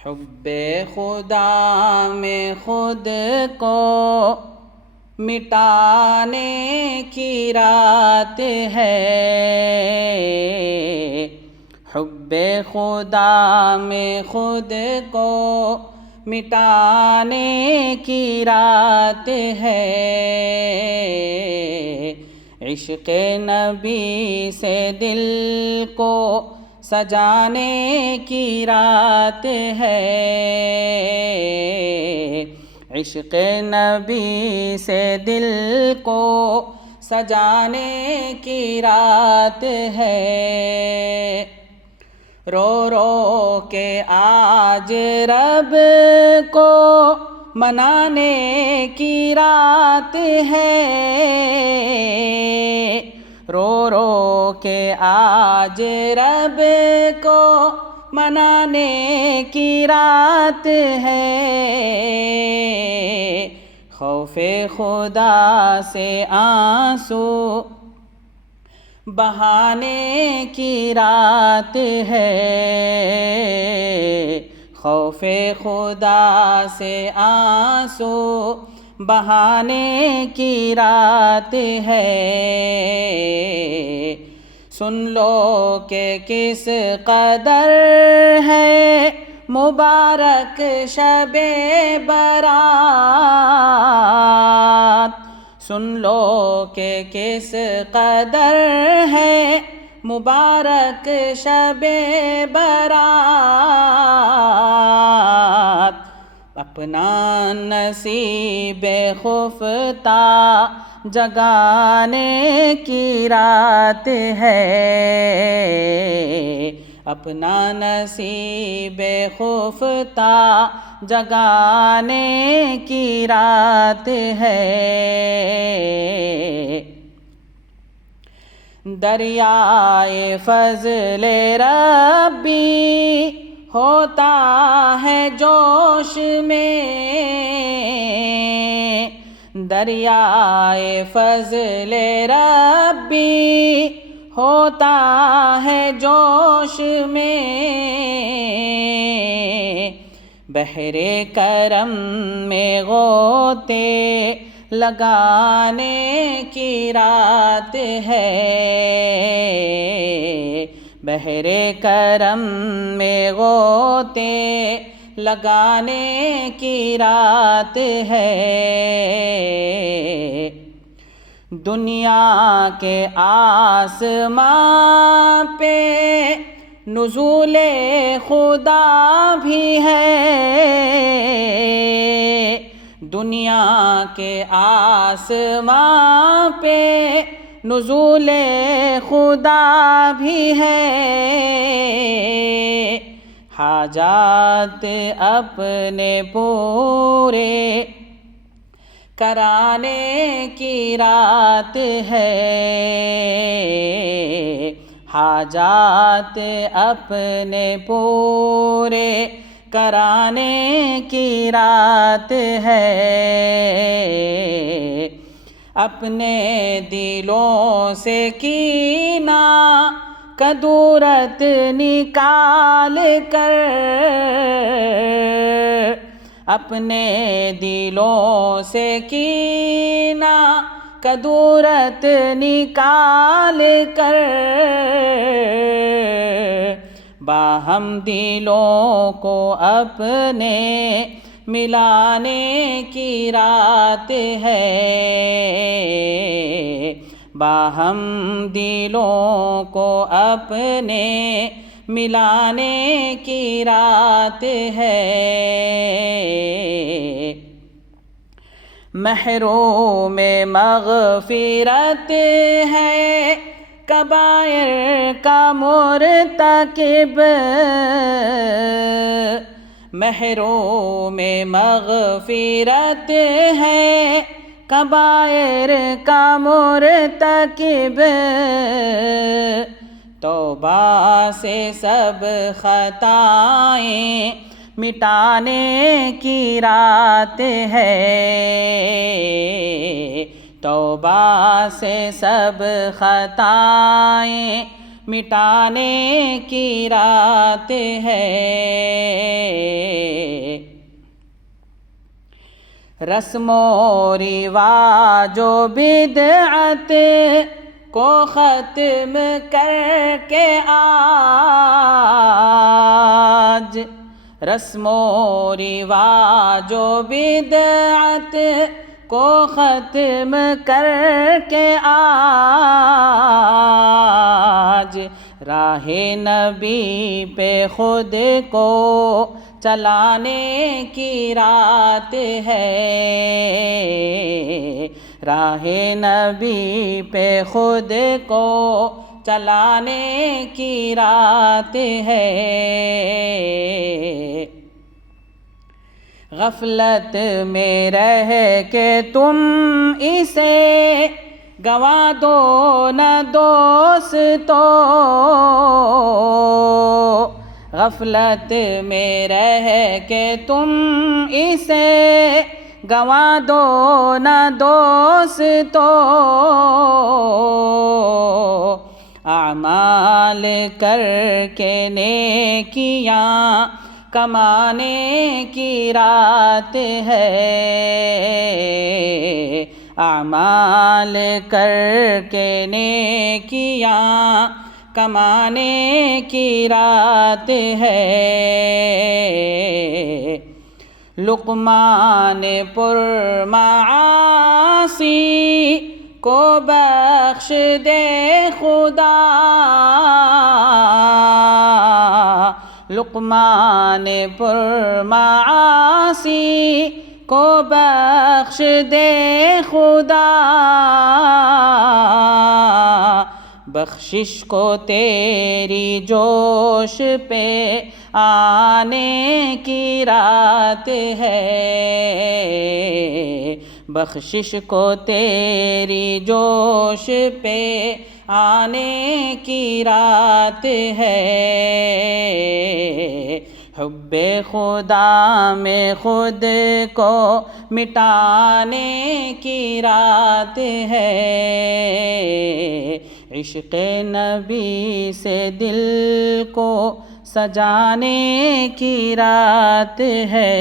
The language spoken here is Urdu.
حب خدا میں خود کو مٹانے کی رات ہے، حب خدا میں خود کو مٹانے کی رات ہے، عشق نبی سے دل کو سجانے کی رات ہے، عشق نبی سے دل کو سجانے کی رات ہے، رو رو کے آج رب کو منانے کی رات ہے، رو رو کے آج رب کو منانے کی رات ہے، خوف خدا سے آنسو بہانے کی رات ہے، خوف خدا سے آنسو بہانے کی رات ہے، سن لو کہ کس قدر ہے مبارک شب برات، سن لو کہ کس قدر ہے مبارک شب برات، اپنا نصیب خفتہ جگانے کی رات ہے، اپنا نصیب خفتہ جگانے کی رات ہے، دریائے فضل ربی ہوتا ہے جوش میں، دریائے فضل ربی ہوتا ہے جوش میں، بحر کرم میں غوطے لگانے کی رات ہے، بحر کرم میں غوطے لگانے کی رات ہے، دنیا کے آسمان پہ نزول خدا بھی ہے، دنیا کے آسمان پہ نزول خدا بھی ہے، حاجات اپنے پورے کرانے کی رات ہے، حاجات اپنے پورے کرانے کی رات ہے، اپنے دلوں سے کینہ کدورت نکال کر، اپنے دلوں سے کینہ کدورت نکال کر، باہم دلوں کو اپنے ملانے کی رات ہے، باہم دلوں کو اپنے ملانے کی رات ہے، محروم مغفرت ہے کبائر کا مرتکب، محروم مغفرت ہے کبائر کا مرتکب، توبہ سے سب خطائیں مٹانے کی رات ہے، توبہ سے سب خطائیں مٹانے کی رات ہے۔ رسم و رواج و بدعت کو ختم کر کے آج، رسم و رواج و بدعت کو ختم کر کے آج، راہ نبی پہ خود کو چلانے کی رات ہے، راہ نبی پہ خود کو چلانے کی رات ہے۔ غفلت میں رہ کے تم اسے گنوا دو نہ دوستو، غفلت میں رہ کے تم اسے گنوا دو نہ دوستو، اعمال کر کے نیکیاں کمانے کی رات ہے، اعمال کر کے نیکیاں کمانے کی رات ہے۔ لقمان پرمعاصی کو بخش دے خدا، لقمان پرمعاصی کو بخش دے خدا، بخشش کو تیری جوش پہ آنے کی رات ہے، بخشش کو تیری جوش پہ آنے کی رات ہے۔ حب خدا میں خود کو مٹانے کی رات ہے، عشق نبی سے دل کو سجانے کی رات ہے۔